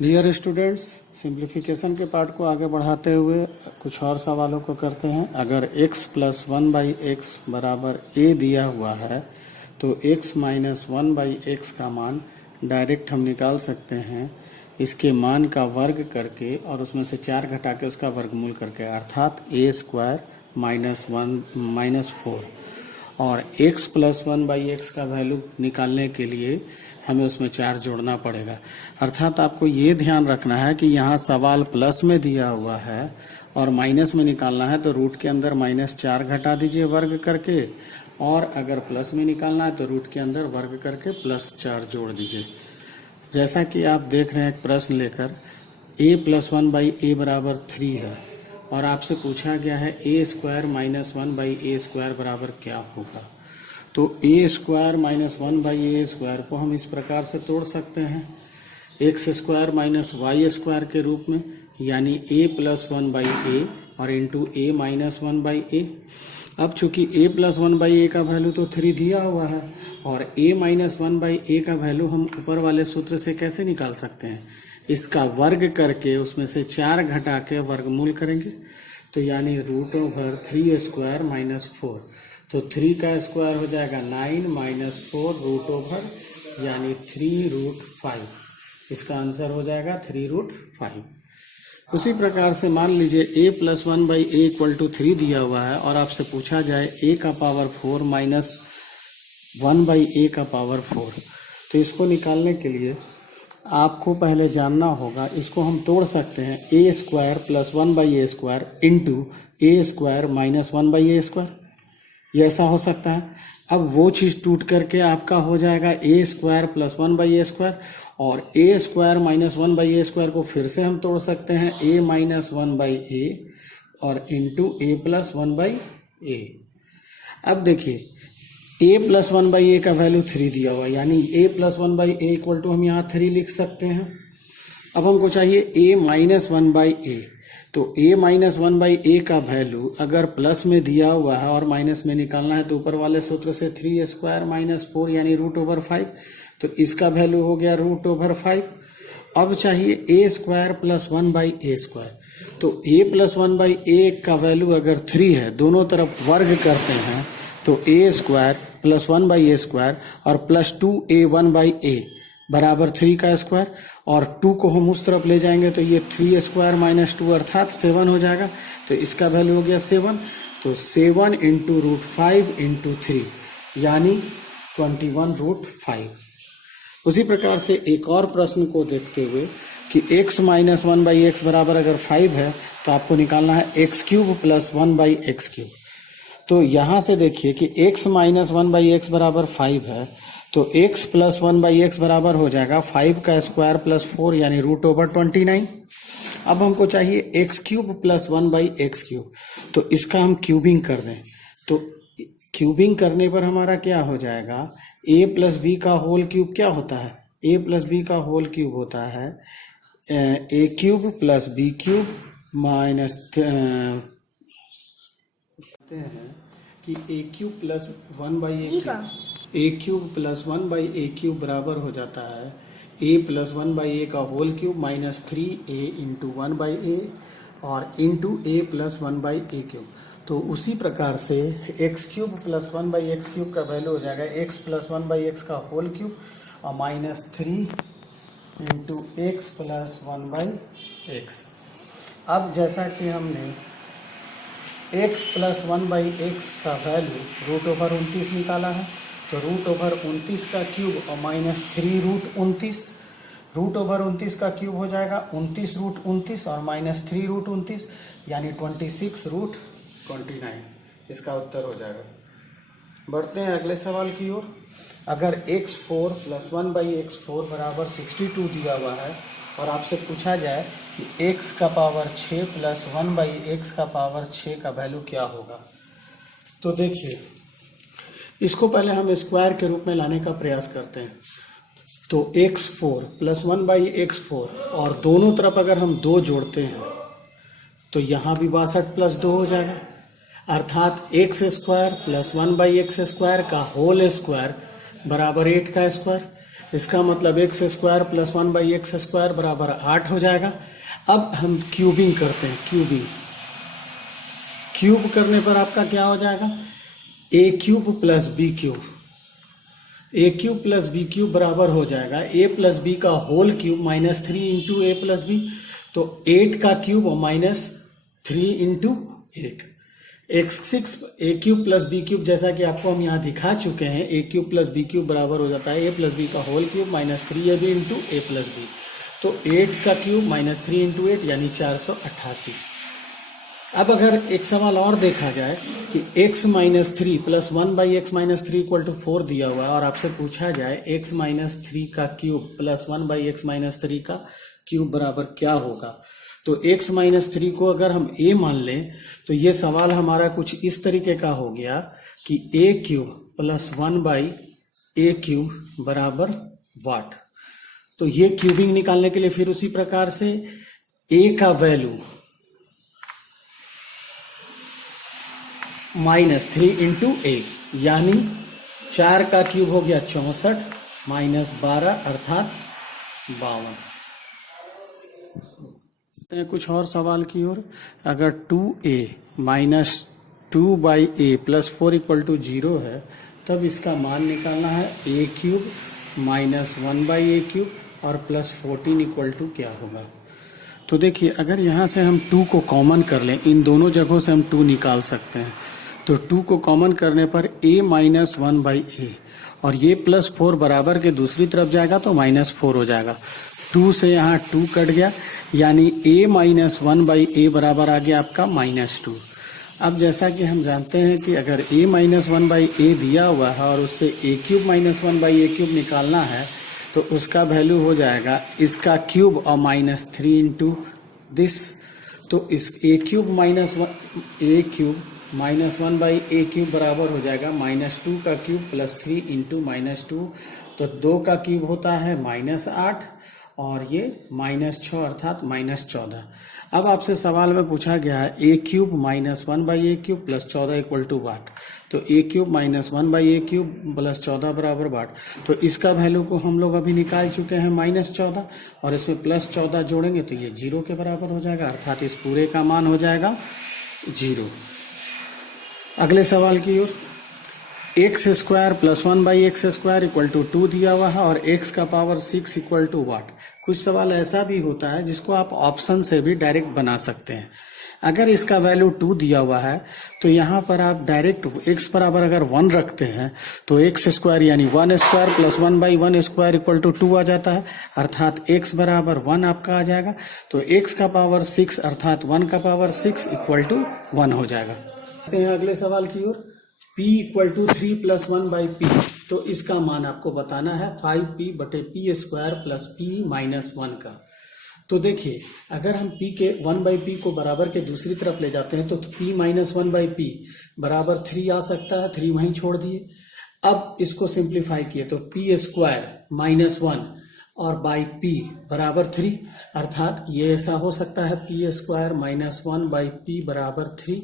Dear students, simplification के part को आगे बढ़ाते हुए कुछ और सवालों को करते हैं। अगर x प्लस 1/x बराबर a दिया हुआ है तो x माइनस 1/x का मान डायरेक्ट हम निकाल सकते हैं इसके मान का वर्ग करके और उसमें से 4 घटा के उसका वर्गमूल करके, अर्थात a² माइनस 4। और x प्लस 1/x का वैल्यू निकालने के लिए हमें उसमें 4 जोड़ना पड़ेगा। अर्थात आपको ये ध्यान रखना है कि यहाँ सवाल प्लस में दिया हुआ है और माइनस में निकालना है, तो रूट के अंदर -4 घटा दीजिए वर्ग करके, और अगर प्लस में निकालना है तो रूट के अंदर वर्ग करके +4 जोड़ दीजिए। जैसा कि आप देख रहे हैं एक प्रश्न लेकर, a प्लस 1/a बराबर 3 है और आपसे पूछा गया है a² माइनस 1/a² बराबर क्या होगा। तो a² माइनस 1/a² को हम इस प्रकार से तोड़ सकते हैं x² माइनस y² के रूप में, यानी a प्लस 1/a और इंटू a माइनस 1/a। अब चूंकि a प्लस 1/a का वैल्यू तो 3 दिया हुआ है और a माइनस 1/a का वैल्यू हम ऊपर वाले सूत्र से कैसे निकाल सकते हैं, इसका वर्ग करके उसमें से 4 घटा के वर्गमूल करेंगे, तो यानी √3² माइनस 4। तो 3 का स्क्वायर हो जाएगा 9 माइनस 4 √, यानी 3√5। इसका आंसर हो जाएगा 3√5। उसी प्रकार से मान लीजिए a प्लस 1/a = 3 दिया हुआ है और आपसे पूछा जाए a का पावर 4 माइनस 1/a का पावर 4। तो इसको निकालने के लिए आपको पहले जानना होगा, इसको हम तोड़ सकते हैं a² plus 1/a² into a² minus 1/a²। ये ऐसा हो सकता है। अब वो चीज़ टूट करके आपका हो जाएगा a² प्लस 1/a² और a² माइनस 1/a² को फिर से हम तोड़ सकते हैं a माइनस 1/a और इंटू a प्लस 1/a। अब देखिए a प्लस 1/a का वैल्यू 3 दिया हुआ है, यानी a प्लस 1/a = हम यहाँ 3 लिख सकते हैं। अब हमको चाहिए a माइनस 1/a, तो a माइनस 1/a का वैल्यू अगर प्लस में दिया हुआ है और माइनस में निकालना है तो ऊपर वाले सूत्र से 3² माइनस 4 यानी √5, तो इसका वैल्यू हो गया √5। अब चाहिए a² प्लस 1/a², तो a प्लस 1/a का वैल्यू अगर 3 है, दोनों तरफ वर्ग करते हैं तो a² प्लस 1/a² और प्लस 2a 1/a बराबर 3 का स्क्वायर, और 2 को हम उस तरफ ले जाएंगे तो ये 3² माइनस 2 अर्थात 7 हो जाएगा। तो इसका वैल्यू हो गया 7। तो 7 इंटू √5 इंटू 3 यानी 21√5। उसी प्रकार से एक और प्रश्न को देखते हुए कि x माइनस 1/x बराबर अगर 5 है तो आपको निकालना है x³ प्लस 1/x³। तो यहाँ से देखिए कि x माइनस 1/x बराबर 5 है, तो x प्लस 1/x बराबर हो जाएगा 5 का स्क्वायर प्लस 4 यानी √29। अब हमको चाहिए x³ प्लस 1/x³, तो इसका हम क्यूबिंग कर दें। तो क्यूबिंग करने पर हमारा क्या हो जाएगा, a प्लस b का होल क्यूब क्या होता है, a प्लस b का होल क्यूब होता है a³ प्लस b³ माइनस हैं कि a³ प्लस 1/a³ बराबर हो जाता है a प्लस 1/a का whole cube minus 3a into 1/a और इंटू a प्लस 1/a³। तो उसी प्रकार से x³ प्लस 1/x³ का वैल्यू हो जाएगा x प्लस 1/x का होल क्यूब और minus 3 into x plus 1/x। अब जैसा कि हमने x प्लस 1/x का वैल्यू √29 निकाला है, तो √29 का क्यूब और माइनस 3√29, √29 का क्यूब हो जाएगा 29√29 और माइनस 3√29 यानी 26√29। इसका उत्तर हो जाएगा। बढ़ते हैं अगले सवाल की ओर। अगर x4 प्लस 1/x4 बराबर 62 दिया हुआ है और आपसे पूछा जाए कि x का पावर 6 प्लस 1/x का पावर 6 का वैल्यू क्या होगा, तो देखिए इसको पहले हम स्क्वायर के रूप में लाने का प्रयास करते हैं। तो x4 प्लस 1/x4 और दोनों तरफ अगर हम 2 जोड़ते हैं तो यहाँ भी 62 प्लस 2 हो जाएगा, अर्थात x² प्लस 1/x² का होल स्क्वायर बराबर 8 का स्क्वायर। इसका मतलब एक्स स्क्वायर प्लस 1/x² बराबर 8 हो जाएगा। अब हम क्यूबिंग करते हैं, क्यूब करने पर आपका क्या हो जाएगा, ए क्यूब प्लस बी क्यूब, ए क्यूब प्लस बी क्यूब बराबर हो जाएगा ए प्लस बी का होल क्यूब -3 इंटू ए प्लस बी, तो 8 का क्यूब और -3 इंटू 8, x6 ए क्यूब प्लस बी क्यूब, जैसा कि आपको हम यहाँ दिखा चुके हैं, ए क्यूब प्लस बी क्यूब बराबर हो जाता है ए प्लस बी का होल क्यूब -3ab इंटू ए प्लस बी, तो 8 का क्यूब -3 इंटू 8 यानी 488। अब अगर एक सवाल और देखा जाए कि x minus 3 plus 1/x minus 3 equal to 4 दिया हुआ है और आपसे पूछा जाए x माइनस 3 का क्यूब प्लस 1/x माइनस 3 का क्यूब बराबर क्या होगा, तो x माइनस 3 को अगर हम a मान लें तो ये सवाल हमारा कुछ इस तरीके का हो गया कि a cube plus 1/a cube बराबर वाट। तो ये क्यूबिंग निकालने के लिए फिर उसी प्रकार से a का वैल्यू -3 इंटू 8 यानी 4 का क्यूब हो गया 64 -12 अर्थात 52। कुछ और सवाल की ओर, अगर 2a minus 2/a plus 4 equal to 0 है तब इसका मान निकालना है a cube minus 1/a cube और प्लस 14 इक्वल टू क्या होगा। तो देखिए अगर यहाँ से हम 2 को कॉमन कर लें, इन दोनों जगहों से हम 2 निकाल सकते हैं, तो 2 को कॉमन करने पर a माइनस 1/a और ये प्लस 4 बराबर के दूसरी तरफ जाएगा तो -4 हो जाएगा। 2 से यहाँ 2 कट गया यानी a माइनस 1/a बराबर आ गया आपका -2। अब जैसा कि हम जानते हैं कि अगर a माइनस 1/a दिया हुआ है और उससे a cube minus 1/a cube निकालना है तो उसका वैल्यू हो जाएगा इसका क्यूब और -3 इंटू दिस, तो इस a cube minus 1/a cube बराबर हो जाएगा -2 का क्यूब प्लस 3 इंटू -2, तो 2 का क्यूब होता है -8 और ये -6 अर्थात -14। अब आपसे सवाल में पूछा गया है a cube minus 1/a cube plus 14 equal to what, तो a cube minus 1/a cube plus 14 बराबर वाट, तो इसका वैल्यू को हम लोग अभी निकाल चुके हैं -14 और इसमें प्लस 14 जोड़ेंगे तो ये 0 के बराबर हो जाएगा अर्थात इस पूरे का मान हो जाएगा 0। अगले सवाल की ओर, x square plus 1/x² equal to 2 दिया हुआ है और x का पावर 6 इक्वल टू वाट। कुछ सवाल ऐसा भी होता है जिसको आप ऑप्शन से भी डायरेक्ट बना सकते हैं। अगर इसका वैल्यू 2 दिया हुआ है तो यहाँ पर आप डायरेक्ट x बराबर अगर 1 रखते हैं तो एक्स स्क्वायर यानी 1 स्क्वायर प्लस 1/1² इक्वल टू 2 आ जाता है अर्थात x बराबर 1 आपका आ जाएगा, तो x का पावर 6 अर्थात 1 का पावर 6 इक्वल टू 1 हो जाएगा। अगले सवाल की ओर, p equal to 3 plus 1/p, तो इसका मान आपको बताना है 5p/p² प्लस p माइनस 1 का। तो देखिए अगर हम p के 1/p को बराबर के दूसरी तरफ ले जाते हैं तो p माइनस 1/p बराबर 3 आ सकता है, 3 वहीं छोड़ दिए। अब इसको सिंप्लीफाई किए तो p² माइनस 1 और बाई p बराबर 3 अर्थात ये ऐसा हो सकता है p² माइनस 1/p बराबर 3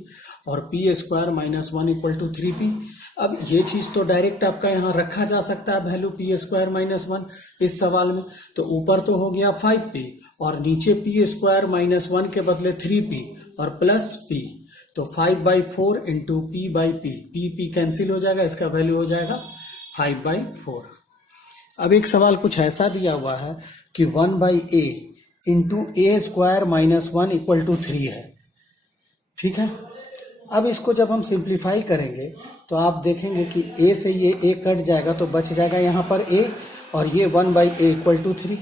और p² minus 1 equal to 3p। अब ये चीज तो डायरेक्ट आपका यहाँ रखा जा सकता है वैल्यू p² माइनस 1 इस सवाल में, तो ऊपर तो हो गया 5p और नीचे p² माइनस 1 के बदले 3p और प्लस p, तो 5/4 इंटू p/p, p कैंसिल हो जाएगा, इसका वैल्यू हो जाएगा 5/4। अब एक सवाल कुछ ऐसा दिया हुआ है कि 1/a into a² minus 1 equal to 3 है, ठीक है। अब इसको जब हम सिंप्लीफाई करेंगे तो आप देखेंगे कि a से ये a कट जाएगा तो बच जाएगा यहाँ पर a और ये 1/a इक्वल टू 3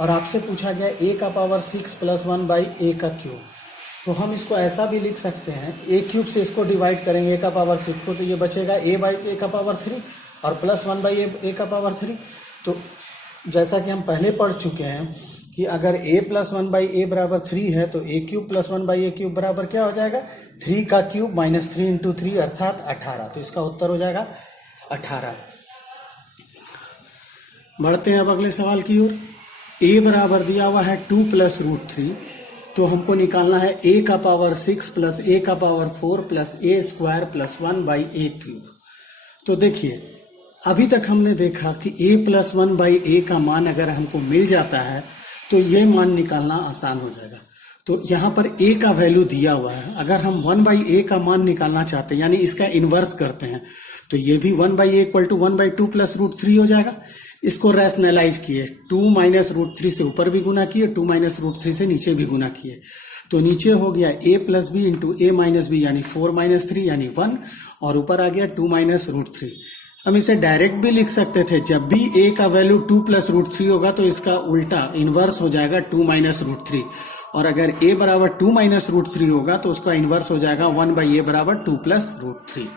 और आपसे पूछा गया a का पावर 6 प्लस 1/a का क्यूब, तो हम इसको ऐसा भी लिख सकते हैं a क्यूब से इसको डिवाइड करेंगे a का पावर 6 को तो ये बचेगा a/a का पावर 3 और प्लस 1/a का पावर 3। तो जैसा कि हम पहले पढ़ चुके हैं कि अगर a प्लस 1/a बराबर 3 है तो a cube plus 1/a cube बराबर क्या हो जाएगा 3 का क्यूब माइनस 3 इंटू 3 अर्थात 18, तो इसका उत्तर हो जाएगा 18। बढ़ते हैं अब अगले सवाल की ओर। a बराबर दिया हुआ है 2 प्लस √3, तो हमको निकालना है a का पावर 6 प्लस a का power 4 plus a² plus 1/a cube. तो देखिए अभी तक हमने देखा कि a+1/a का मान अगर हमको मिल जाता है तो ये मान निकालना आसान हो जाएगा। तो यहाँ पर a का वैल्यू दिया हुआ है, अगर हम 1/a का मान निकालना चाहते हैं यानी इसका इन्वर्स करते हैं तो ये भी 1/a = 1/2 + √3 हो जाएगा। इसको रैशनलाइज किए, 2 - √3 से ऊपर भी गुना किए, 2 - √3 से नीचे भी गुना किए, तो नीचे हो गया a + b × a - b यानी 4 - 3 यानी 1, और ऊपर आ गया 2 - √3। हम इसे डायरेक्ट भी लिख सकते थे, जब भी a का वैल्यू 2 + √3 होगा तो इसका उल्टा इन्वर्स हो जाएगा 2 - √3, और अगर a बराबर 2 - √3 होगा तो उसका इन्वर्स हो जाएगा 1/a = 2 + √3।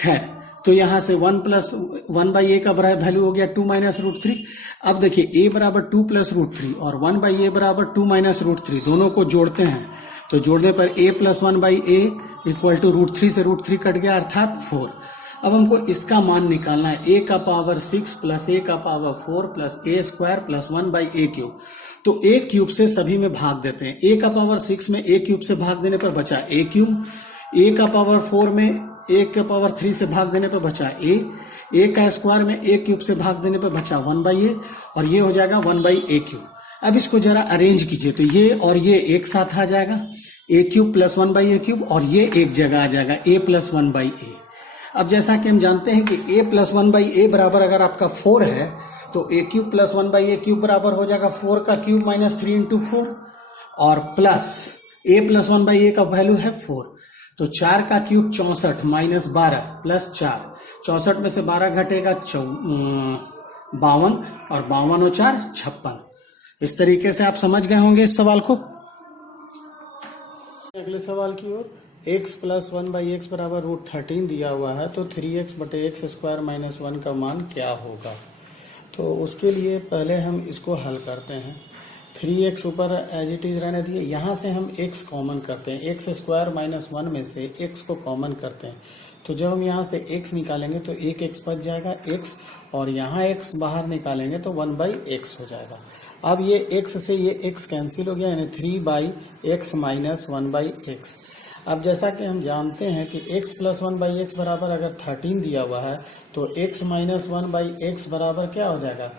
खैर, तो यहां से 1/a का वैल्यू हो गया 2 - √3। अब देखिए a बराबर 2 + √3 और 1/a बराबर 2 - √3, दोनों को जोड़ते हैं तो जोड़ने पर a + 1/a = √3 से √3 कट गया अर्थात 4। अब हमको इसका मान निकालना है, a का पावर 6 + a का पावर 4 + a² + 1/a³। तो a³ से सभी में भाग देते हैं। a का पावर 6 में a³ से भाग देने पर बचा a³, a का पावर 4 में a के पावर 3 से भाग देने पर बचा a का स्क्वायर में a³ से भाग देने पर बचा 1/a, और ये हो जाएगा 1/a³। अब इसको जरा अरेंज कीजिए तो ये और ये एक साथ आ जाएगा, a³ + 1/a³ और ये एक जगह आ जाएगा a + 1/a। अब जैसा कि हम जानते हैं कि a + 1/a बराबर अगर आपका 4 है तो a³ + 1/a³ बराबर हो जाएगा 4 का क्यूब - 3 × 4, और प्लस a + 1/a का वैल्यू है 4, तो 4 का क्यूब 64 - 12 + 4, 64 में से 12 घटेगा 52, और 52 और 4 56। इस तरीके से आप समझ गए होंगे इस सवाल को। अगले सवाल की ओर, x + 1/x = √13 दिया हुआ है, तो 3x/x² - 1 का मान क्या होगा। तो उसके लिए पहले हम इसको हल करते हैं। 3x ऊपर एज इट इज रहने दिए, यहाँ से हम x कॉमन करते हैं, x² - 1 में से x को कॉमन करते हैं, तो जब हम यहाँ से x निकालेंगे तो एक x बच जाएगा x, और यहाँ x बाहर निकालेंगे तो 1/x हो जाएगा। अब ये x से ये x कैंसिल हो गया, यानी 3/x - 1/x। अब जैसा कि हम जानते हैं कि x + 1/x बराबर अगर 13 दिया हुआ है तो x - 1/x बराबर क्या हो जाएगा,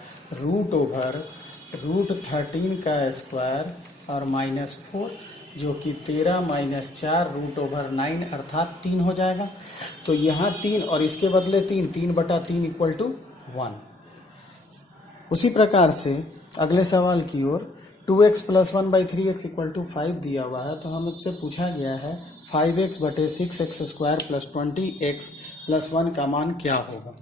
√13 का स्क्वायर और -4, जो कि 13 - 4 √9 अर्थात 3 हो जाएगा। तो यहाँ 3 और इसके बदले 3, 3/3 = 1। उसी प्रकार से अगले सवाल की ओर, 2x + 1/3x = 5 दिया हुआ है, तो हमसे पूछा गया है 5x/6x² + 20x + 1 का मान क्या होगा।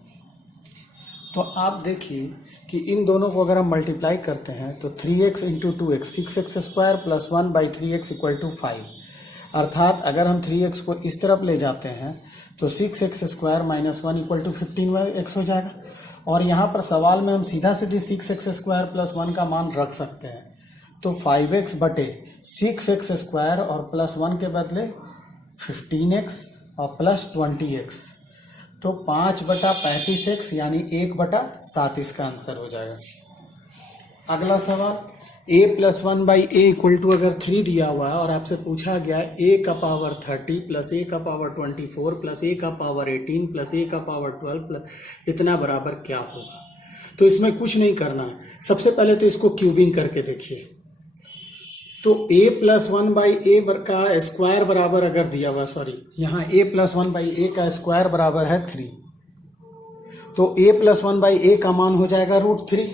तो आप देखिए कि इन दोनों को अगर हम मल्टीप्लाई करते हैं तो 3x × 2x 6x² + 1/3x = 5, अर्थात अगर हम 3x को इस तरफ ले जाते हैं तो 6x² - 1 = 15x हो जाएगा, और यहाँ पर सवाल में हम सीधा सीधी 6x² + 1 का मान रख सकते हैं, तो 5x/6x² और +1 के बदले 15x और +20x, तो 5/35x यानी 1/7 इसका आंसर हो जाएगा। अगला सवाल, a + 1/a = अगर 3 दिया हुआ है और आपसे पूछा गया a का पावर 30 + a का पावर 24 + a का पावर 18 + a का पावर 12 इतना बराबर क्या होगा। तो इसमें कुछ नहीं करना है, सबसे पहले तो इसको क्यूबिंग करके देखिए। तो a + 1/a का स्क्वायर बराबर अगर दिया हुआ, यहाँ a + 1/a का स्क्वायर बराबर है 3, तो a + 1/a का मान हो जाएगा √3,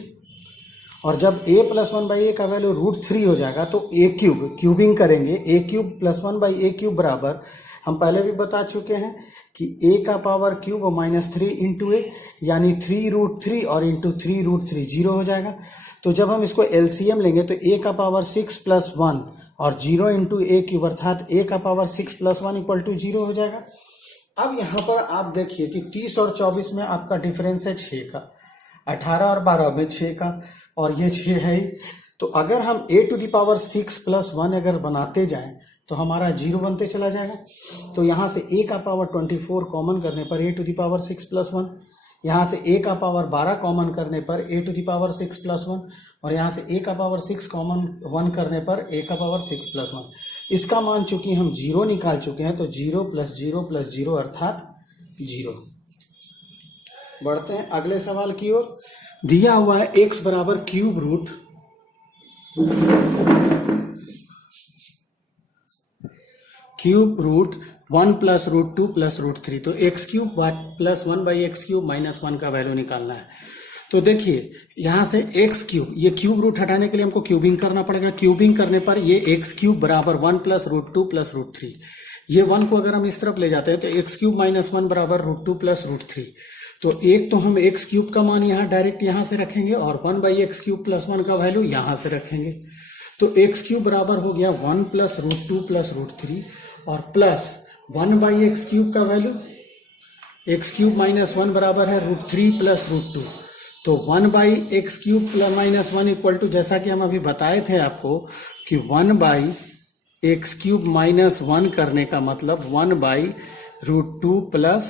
और जब a + 1/a का वैल्यू √3 हो जाएगा तो a³ क्यूबिंग करेंगे, a³ + 1/a³ बराबर, हम पहले भी बता चुके हैं कि a का पावर क्यूब -3 × a यानी 3√3 और इंटू 3√3 0 हो जाएगा। तो जब हम इसको एलसीएम लेंगे तो a का पावर 6 + 1 और 0 × a³ अर्थात a का पावर 6 + 1 = 0 हो जाएगा। अब यहाँ पर आप देखिए कि 30 और 24 में आपका डिफरेंस है 6 का, 18 और 12 में 6 का, और ये 6 है ही। तो अगर हम a⁻6 + 1 अगर बनाते जाएं तो हमारा 0 बनते चला जाएगा। तो यहाँ से a का पावर 24 कॉमन करने पर a⁻6 + 1, यहाँ से a का पावर 12 कॉमन करने पर a⁻6 + 1, और यहाँ से a का पावर 6 कॉमन 1 करने पर a का पावर 6 + 1। इसका मान चूंकि हम 0 निकाल चुके हैं तो 0 + 0 + 0 अर्थात 0। बढ़ते हैं अगले सवाल की ओर। दिया हुआ है x बराबर cube root one plus root two plus root three. तो x cube plus one by x cube minus one का वैल्यू निकालना है। तो देखिए यहां से एक्स क्यूब, ये क्यूब रूट हटाने के लिए हमको क्यूबिंग करना पड़ेगा। क्यूबिंग करने पर ये एक्स क्यूब बराबर one plus root two plus root three. ये वन को अगर हम इस तरफ ले जाते हैं तो एक्स क्यूब माइनस वन बराबर root two plus root three. तो एक तो हम एक्स क्यूब का मान यहाँ डायरेक्ट यहां से रखेंगे और one by x cube plus one का वैल्यू यहां से रखेंगे। तो एक्स क्यूब बराबर हो गया one plus root two plus root three और plus one by x cube का value x cube minus one बराबर है root three plus root two. तो one by x cube plus minus one equal to, जैसा कि हम अभी बताए थे आपको कि one by x cube minus one करने का मतलब one by root two plus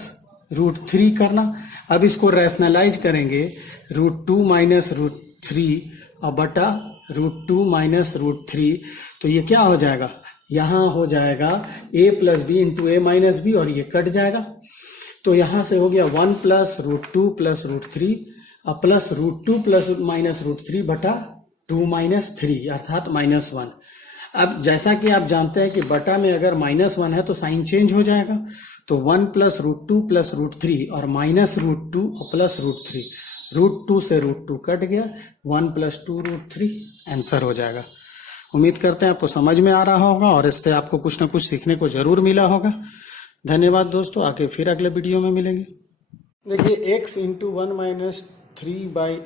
root three करना। अब इसको रैशनलाइज करेंगे root two minus root three और बटा root two minus root three. तो ये क्या हो जाएगा, यहां हो जाएगा a plus b into a minus b और ये कट जाएगा। तो यहां से हो गया one plus root two plus root three और plus root two plus minus root three बटा टू माइनस थ्री अर्थात माइनस वन। अब जैसा कि आप जानते हैं कि बटा में अगर माइनस वन है तो साइन चेंज हो जाएगा। तो one plus root two plus root three और माइनस रूट टू और plus root three, root two से रूट टू कट गया, one plus two root three answer हो जाएगा। उम्मीद करते हैं आपको समझ में आ रहा होगा और इससे आपको कुछ ना कुछ सीखने को जरूर मिला होगा। धन्यवाद दोस्तों, आके फिर अगले वीडियो में मिलेंगे। देखिए x into one minus three by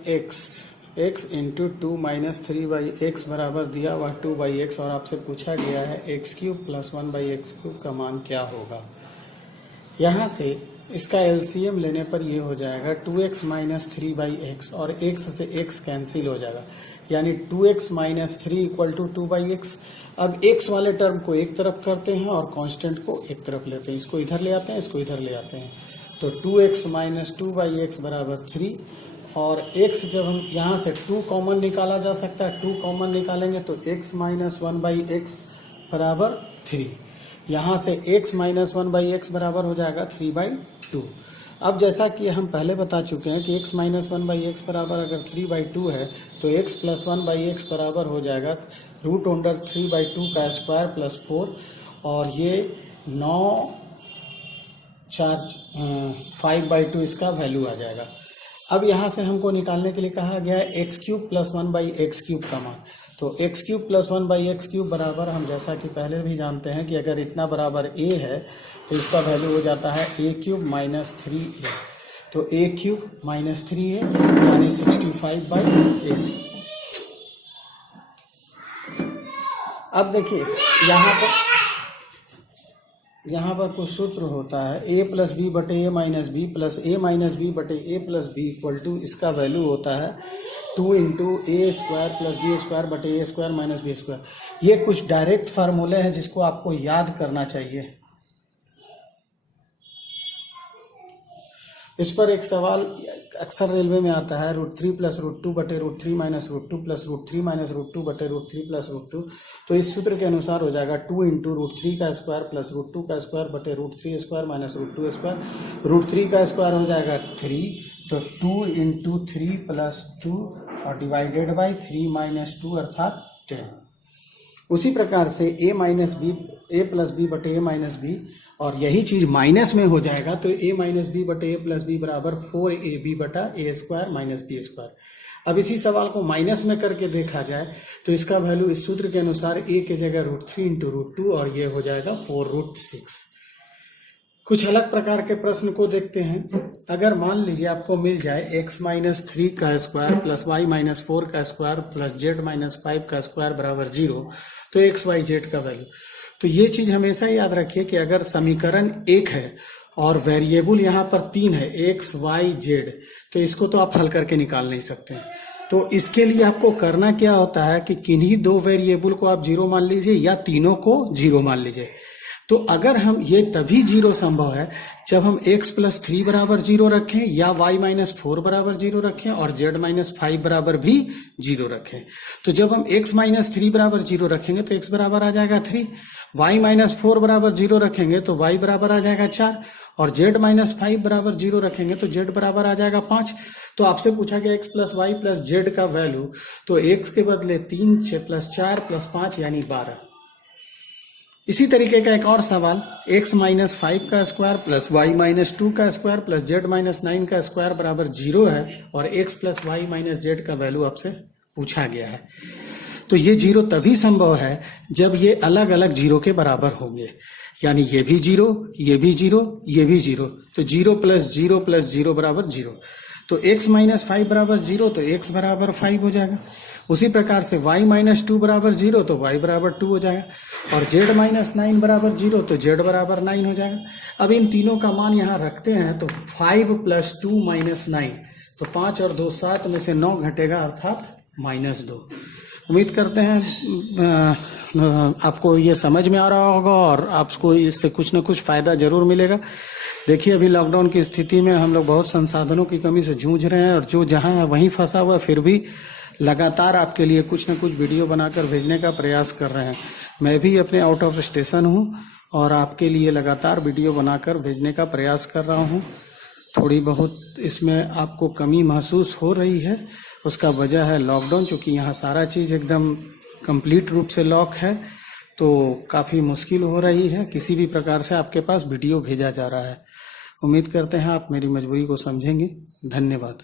x into two minus three by x बराबर दिया हुआ टू बाई एक्स और आपसे पूछा गया है x cube plus one by x cube का मान क्या होगा। यहाँ से इसका एलसीएम लेने पर ये हो जाएगा 2x minus three by x और x से x कैंसिल हो जाएगा, यानी 2x minus three equal to two by x. अब x वाले टर्म को एक तरफ करते हैं और कांस्टेंट को एक तरफ लेते हैं, इसको इधर ले आते हैं, इसको इधर ले आते हैं। तो 2x minus two by x बराबर थ्री और x जब हम यहाँ से 2 कॉमन निकाला जा सकता है, 2 कॉमन निकालेंगे तो x minus one by x बराबर थ्री। यहाँ से x minus one by x बराबर हो जाएगा थ्री बाई टू। अब जैसा कि हम पहले बता चुके हैं कि x minus one by x बराबर अगर थ्री बाई टू है तो x plus one by x बराबर हो जाएगा root under three by two का स्क्वायर प्लस फोर और ये 5 बाई टू इसका वैल्यू आ जाएगा। अब यहाँ से हमको निकालने के लिए कहा गया है x cube plus one by x cube का मान। तो x cube plus one by x cube बराबर हम जैसा कि पहले भी जानते हैं कि अगर इतना बराबर a है तो इसका वैल्यू हो जाता है a क्यूब माइनस थ्री ए। तो a क्यूब माइनस थ्री ए यानी 65 बाई 8। अब देखिए यहाँ पर कुछ सूत्र होता है a प्लस बी बटे a minus B plus A minus B बटे ए प्लस बी इक्वल टू, इसका वैल्यू होता है 2 इंटू ए स्क्वायर प्लस बी स्क्वायर बटे ए स्क्वायर माइनस बी स्क्वायर। ये कुछ डायरेक्ट फार्मूले हैं जिसको आपको याद करना चाहिए। इस पर एक सवाल अक्सर रेलवे में आता है, root three plus root two बटे root three minus root two plus root three minus root two बटे root three plus root two. तो इस सूत्र के अनुसार हो जाएगा 2 इंटू रूट थ्री का स्क्वायर प्लस रूट टू का स्क्वायर बटे root three square minus root two square. Root three का स्क्वायर हो जाएगा 3, तो 2 इंटू थ्री प्लस टू और डिवाइडेड बाई 3 माइनस टू अर्थात 10। उसी प्रकार से a minus b a plus b बटे ए माइनस बी और यही चीज माइनस में हो जाएगा तो a माइनस बी बटे ए प्लस बी बराबर 4ab बटा ए स्क्वायर माइनस बी स्क्वायर। अब इसी सवाल को माइनस में करके देखा जाए तो इसका वैल्यू इस सूत्र के अनुसार a की जगह root three into root two और ये हो जाएगा 4 रूट 6। कुछ अलग प्रकार के प्रश्न को देखते हैं। अगर मान लीजिए आपको मिल जाए x माइनस थ्री का square plus y minus four का स्क्वायर प्लस जेड माइनस 5 का स्क्वायर बराबर 0, तो एक्स वाई जेड का वैल्यू। तो ये चीज हमेशा याद रखिए कि अगर समीकरण एक है और वेरिएबल यहाँ पर 3 है एक्स वाई जेड, तो इसको तो आप हल करके निकाल नहीं सकते हैं। तो इसके लिए आपको करना क्या होता है कि किन्हीं दो वेरिएबल को आप 0 मान लीजिए या तीनों को 0 मान लीजिए। तो अगर हम ये तभी 0 संभव है जब हम x प्लस थ्री बराबर 0 रखें या y माइनस फोर बराबर 0 रखें और z माइनस 5 बराबर भी 0 रखें। तो जब हम x माइनस थ्री बराबर 0 रखेंगे तो x बराबर आ जाएगा 3 y माइनस 4 बराबर 0 रखेंगे तो y बराबर आ जाएगा 4, और z माइनस 5 बराबर 0 रखेंगे तो z बराबर आ जाएगा 5। तो आपसे पूछा गया x plus y plus z का वैल्यू, तो x के बदले 3 प्लस 4 प्लस 5 यानी 12। इसी तरीके का एक और सवाल, x माइनस 5 का स्क्वायर प्लस वाई माइनस 2 का स्क्वायर प्लस जेड माइनस 9 का स्क्वायर बराबर 0 है, और x plus y minus z का वैल्यू आपसे पूछा गया है। तो ये जीरो तभी संभव है जब ये अलग अलग जीरो के बराबर होंगे, यानी ये भी जीरो, ये भी जीरो, ये भी जीरो, तो 0 प्लस जीरो बराबर 0। तो x माइनस 5 बराबर 0, तो x बराबर 5 हो जाएगा। उसी प्रकार से y माइनस 2 बराबर 0, तो y बराबर 2 हो जाएगा, और z माइनस 9 बराबर 0, तो z बराबर 9 हो जाएगा। अब इन तीनों का मान यहाँ रखते हैं तो 5 प्लस 2 माइनस 9, तो 5 और 2 7 में से 9 घटेगा, अर्थात -2। उम्मीद करते हैं आपको ये समझ में आ रहा होगा और आपको इससे कुछ न कुछ फायदा जरूर मिलेगा। देखिए, अभी लॉकडाउन की स्थिति में हम लोग बहुत संसाधनों की कमी से जूझ रहे हैं, और जो जहां है वहीं फंसा हुआ, फिर भी लगातार आपके लिए कुछ न कुछ वीडियो बनाकर भेजने का प्रयास कर रहे हैं। मैं भी अपने आउट ऑफ स्टेशन हूं और आपके लिए लगातार वीडियो बनाकर भेजने का प्रयास कर रहा हूं। थोड़ी बहुत इसमें आपको कमी महसूस हो रही है, उसका वजह है लॉकडाउन, चूंकि यहाँ सारा चीज़ एकदम कंप्लीट रूप से लॉक है, तो काफ़ी मुश्किल हो रही है किसी भी प्रकार से आपके पास वीडियो भेजा जा रहा है। उम्मीद करते हैं आप मेरी मजबूरी को समझेंगे। धन्यवाद।